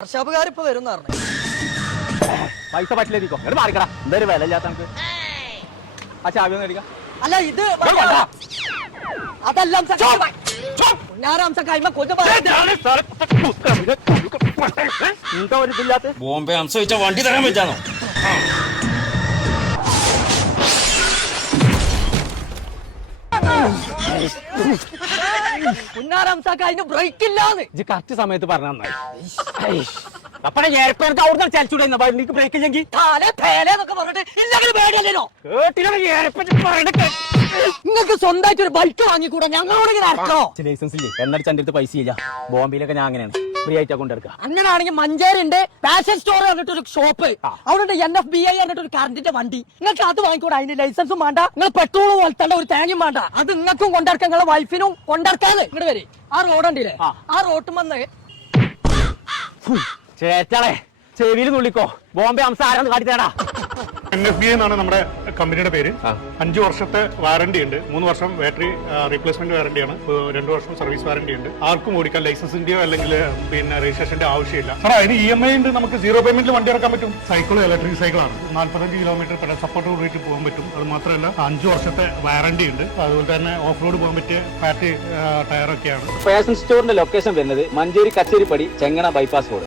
വർഷാപ്പുകാരിപ്പോ വരും പറഞ്ഞു. പൈസ പറ്റില്ലേക്കോ മാറിക്കടാ. എന്തായാലും വില ഇല്ലാത്ത നമുക്ക് ആ ചാവി ഒന്ന് എടുക്കാം. അല്ല ഇത് അതെല്ലാം ബോംബെ അംശ വെച്ച വണ്ടി തരാൻ പറ്റാണോ? പുന്നാരംസക്ക് അതിന് ബ്രേക്ക് ഇല്ലാന്ന് ഇജ്ജ് കറക്റ്റ് സമയത്ത് പറഞ്ഞ നന്നായി. അപ്പഴേ ഏർപ്പെടുത്ത അവിടുന്ന് ചലിച്ചൂടെ എനിക്ക് ബ്രേക്ക് ഇല്ലെങ്കിൽ നിങ്ങൾക്ക് സ്വന്തമായിട്ട് ഒരു ബൈക്ക് വാങ്ങിക്കൂടെ? ഞങ്ങളോട് ഇങ്ങനെ ഇറക്കണോ? ലൈസൻസ് ഇല്ലേ എന്നടിച്ച് എന്റെ അടുത്ത് പൈസ ഇല്ല. ബോംബെയിലൊക്കെ ഞാൻ അങ്ങനെയാണ് ഫ്രീ ആയിട്ടാ കൊണ്ടെടുക്കുക. അങ്ങനെയാണെങ്കിൽ മഞ്ചേരി ഉണ്ട് ഫാഷൻ സ്റ്റോർ പറഞ്ഞിട്ട് ഒരു ഷോപ്പ്, അവിടെ NFBI പറഞ്ഞിട്ട് ഒരു കറണ്ടിന്റെ വണ്ടി. നിങ്ങൾക്ക് അത് വാങ്ങിക്കൂടെ? അതിന് ലൈസൻസും വേണ്ട, നിങ്ങൾ പെട്രോളും വളർത്തേണ്ട ഒരു തേങ്ങയും വേണ്ട. അത് നിങ്ങൾക്കും കൊണ്ടിറക്കാം, നിങ്ങളെ വൈഫിനും കൊണ്ടിറക്കാതെ. ഇങ്ങോട്ട് വരെ ആ റോഡുണ്ടല്ലേ, ആ റോട്ടും വന്ന് ചേച്ചാളെ ചെവിയിൽ തുള്ളിക്കോ. ബോംബെ അംശം ആരാന്ന് കാട്ടിത്തേടാ. NFBI എന്നാണ് നമ്മുടെ കമ്പനിയുടെ പേര്. 5 വർഷത്തെ വാറണ്ടി ഉണ്ട്. 3 വർഷം ബാറ്ററി റീപ്ലേസ്മെന്റ് വാറണ്ടിയാണ്. 2 വർഷം സർവീസ് വാറണ്ടി ഉണ്ട്. ആർക്കും ഓടിക്കാൻ ലൈസൻസിന്റെയോ അല്ലെങ്കിൽ പിന്നെ രജിസ്ട്രേഷന്റെ ആവശ്യമില്ല. സാർ അതിന് EMI ഉണ്ട്. നമുക്ക് 0 പേയ്മെന്റിൽ വണ്ടി ഇറക്കാൻ പറ്റും. സൈക്കിൾ ഇലക്ട്രിക് സൈക്കിളാണ്. 45 കിലോമീറ്റർ പെട്ടെന്ന് സപ്പോർട്ട് കൂടിയിട്ട് പോകാൻ പറ്റും. അത് മാത്രമല്ല 5 വർഷത്തെ വാറണ്ടി ഉണ്ട്. അതുപോലെ തന്നെ ഓഫ് റോഡ് പോകാൻ പറ്റിയ ഫാറ്റ് ടയറൊക്കെയാണ്. ഫാഷൻ സ്റ്റോറിന്റെ ലൊക്കേഷൻ വരുന്നത് മഞ്ചേരി കച്ചേരിപ്പടി ചെങ്ങണ ബൈപ്പാസ് റോഡ്.